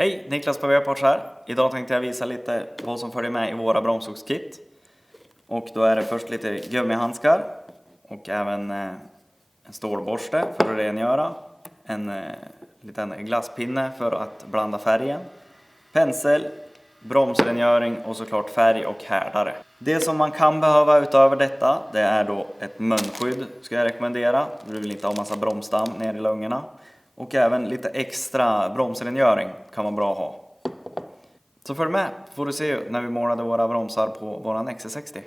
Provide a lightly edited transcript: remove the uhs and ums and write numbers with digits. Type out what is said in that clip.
Hej, Niklas på Vparts här. Idag tänkte jag visa lite vad som följer med i våra bromsokskit. Och då är det först lite gummihandskar och även en stålborste för att rengöra. En liten glasspinne för att blanda färgen. Pensel, bromsrengöring och såklart färg och härdare. Det som man kan behöva utöver detta, det är då ett munskydd ska jag rekommendera. Du vill inte ha massa bromsdamm ner i lungorna. Och även lite extra bromsrengöring kan vara bra att ha. Så följ med får du se när vi målade våra bromsar på våran XC60.